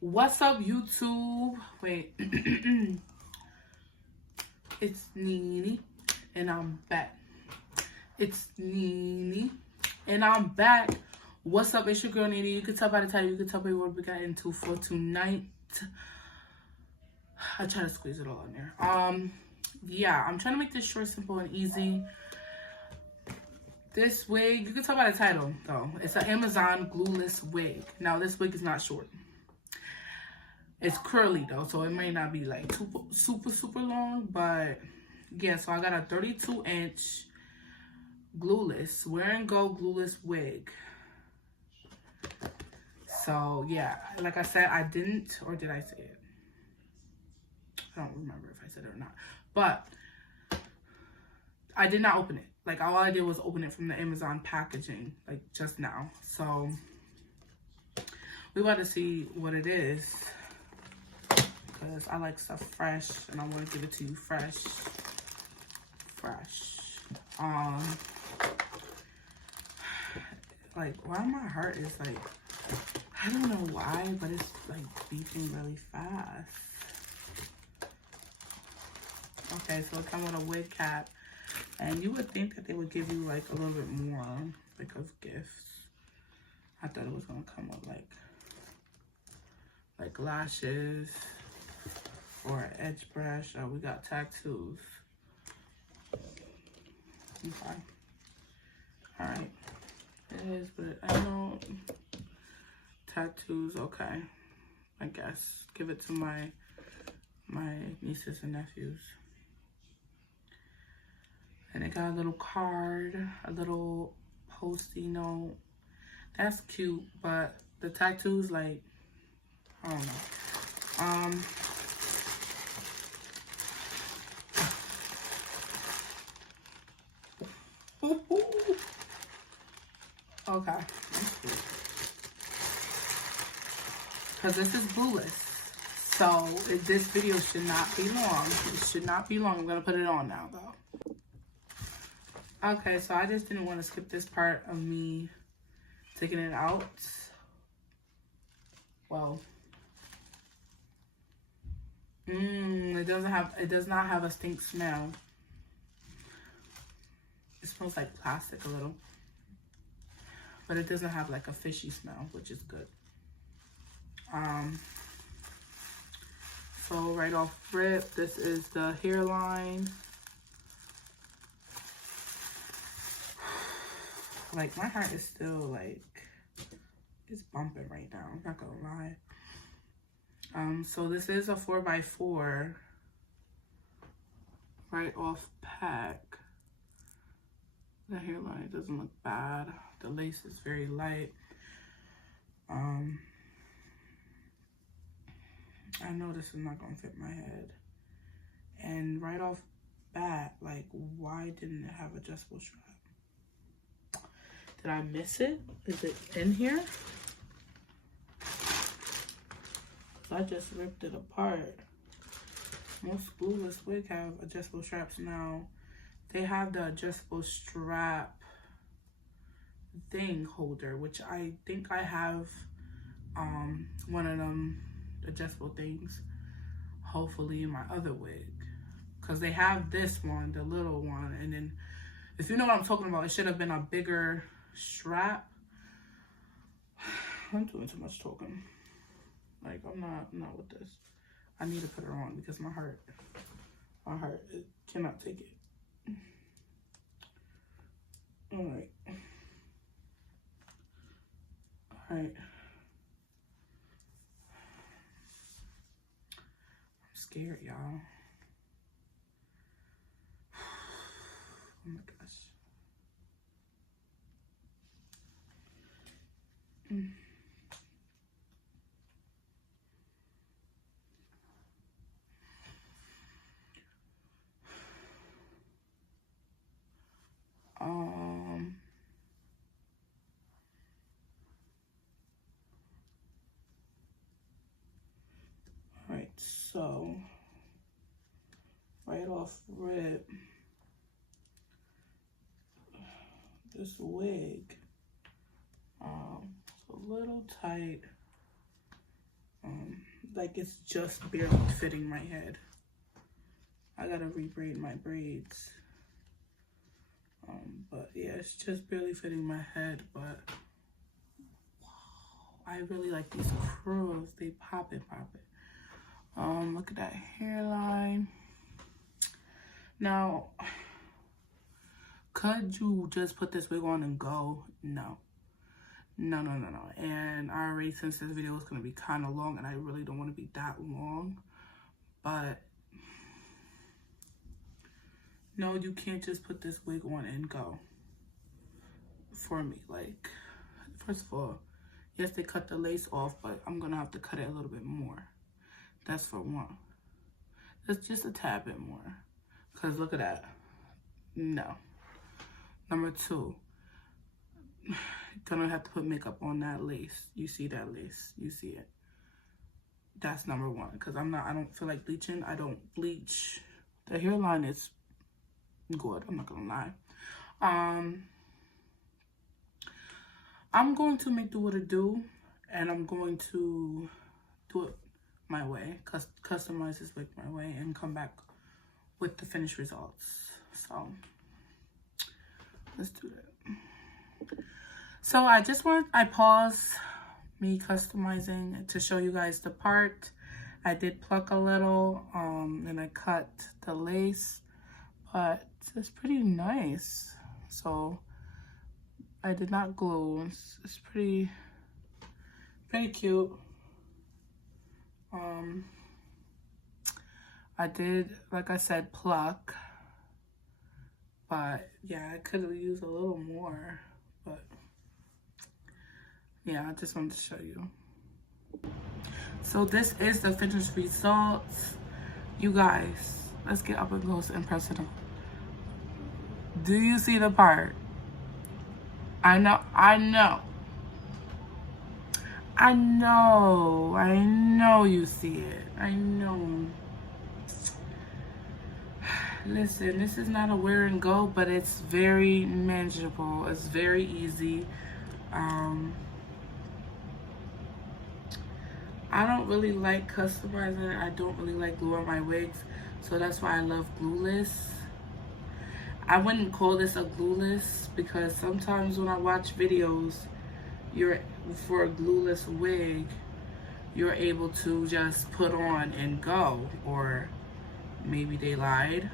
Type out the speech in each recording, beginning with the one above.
What's up, YouTube? Wait. It's Nene, and I'm back. It's Nene, and I'm back. What's up? It's your girl, Nene. You can tell by the title. You can tell by what we got into for tonight. I try to squeeze it all in there. Yeah, I'm trying to make this short, simple, and easy. This wig, you can tell by the title, though. It's an Amazon glueless wig. Now, this wig is not short. It's curly, though, so it may not be, like, super long. But, yeah, so I got a 32-inch glueless, wear and go glueless wig. So, yeah, like I said, I didn't, or did I say it? I don't remember if I said it or not. But I did not open it. Like, all I did was open it from the Amazon packaging, like, just now. So, we about to see what it is. Because I like stuff fresh, and I want to give it to you fresh. Like, why my heart is, like, I don't know why, but it's, like, beating really fast. Okay, so it comes with a wig cap. And you would think that they would give you, like, a little bit more, like, of gifts. I thought it was going to come with, like lashes or an edge brush. Oh, we got tattoos. Okay. Alright. It is, but I don't. Tattoos, okay. I guess. Give it to my nieces and nephews. And it got a little card, a little post-it note. That's cute, but the tattoos, like, I don't know. Okay. Because this is glueless. So this video should not be long. It should not be long. I'm going to put it on now, though. Okay, so I just didn't want to skip this part of me taking it out. Well, it does not have a stink smell. It smells like plastic a little, but it doesn't have like a fishy smell, which is good. So right off rip, this is the hairline. Like, my heart is still, like, it's bumping right now. I'm not gonna lie. So this is a 4x4 right off pack. The hairline doesn't look bad. The lace is very light. I know this is not gonna fit my head. And right off bat, like, why didn't it have adjustable strap? Did I miss it? Is it in here? I just ripped it apart. Most glueless wigs have adjustable straps now. They have the adjustable strap thing holder, which I think I have one of them adjustable things, hopefully, in my other wig. Because they have this one, the little one, and then if you know what I'm talking about, it should have been a bigger strap. I'm doing too much talking. Like, I'm not with this. I need to put her on because my heart, it cannot take it. All right. I'm scared, y'all. Oh my gosh. Alright, so right off rip, this wig, it's a little tight Like it's just barely fitting my head. I gotta rebraid my braids. But yeah, it's just barely fitting my head, but wow, I really like these curls. They pop it. Look at that hairline. Now, could you just put this wig on and go? No. And I already, since this video is going to be kind of long, and I really don't want to be that long, but no, you can't just put this wig on and go. For me, like, first of all, yes, they cut the lace off, but I'm going to have to cut it a little bit more. That's for one. That's just a tad bit more. Because look at that. No. Number two, gonna have to put makeup on that lace. You see that lace? You see it? That's number one. Because I don't feel like bleaching. I don't bleach. The hairline is good. I'm not gonna lie. I'm going to make do what it do, and I'm going to do it my way, customize this wig my way, and come back with the finished results. So let's do that. So I paused me customizing to show you guys the part. I did pluck a little, and I cut the lace, but it's pretty nice. So I did not glue. It's pretty cute. I did, like I said, pluck, but yeah, I could have used a little more, but yeah, I just wanted to show you. So this is the finished results. You guys, let's get up and close and personal. Do you see the part? I know you see it. I know. Listen, this is not a wear and go, but it's very manageable. It's very easy. I don't really like customizing. I don't really like gluing my wigs, so that's why I love glueless. I wouldn't call this a glueless because sometimes when I watch videos, for a glueless wig, you're able to just put on and go, or maybe they lied,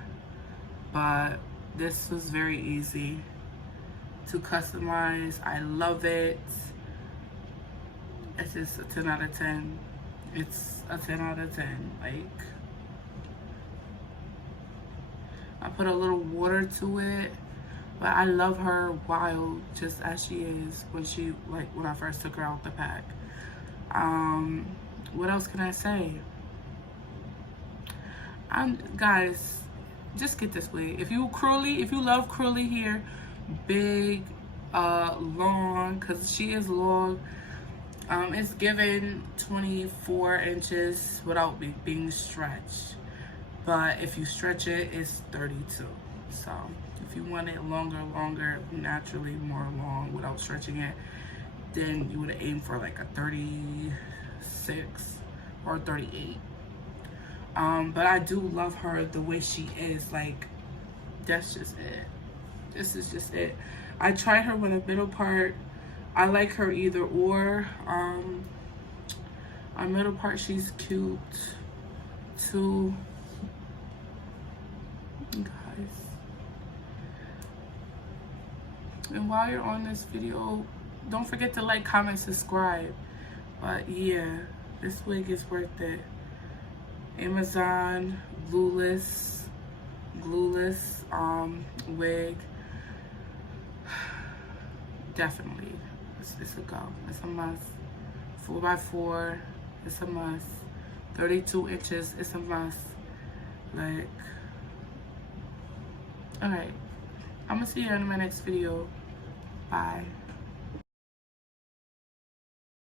but this was very easy to customize. I love it. It's just a 10 out of 10. It's a 10 out of 10. Like, I put a little water to it, but I love her wild just as she is when I first took her out the pack. What else can I say? Guys, just get this wig. If you love curly hair, big, long, because she is long. It's given 24 inches without being stretched. But if you stretch it, it's 32. So if you want it longer, naturally more long without stretching it, then you would aim for like a 36 or 38. But I do love her the way she is. Like, that's just it. This is just it. I tried her with a middle part. I like her either or. Our middle part, she's cute too. Guys. And while you're on this video, don't forget to like, comment, subscribe. But yeah, this wig is worth it. Amazon glueless wig. Definitely. It's a go. It's a must. 4x4. It's a must. 32 inches. It's a must. Like, alright. I'm gonna see you in my next video. Bye.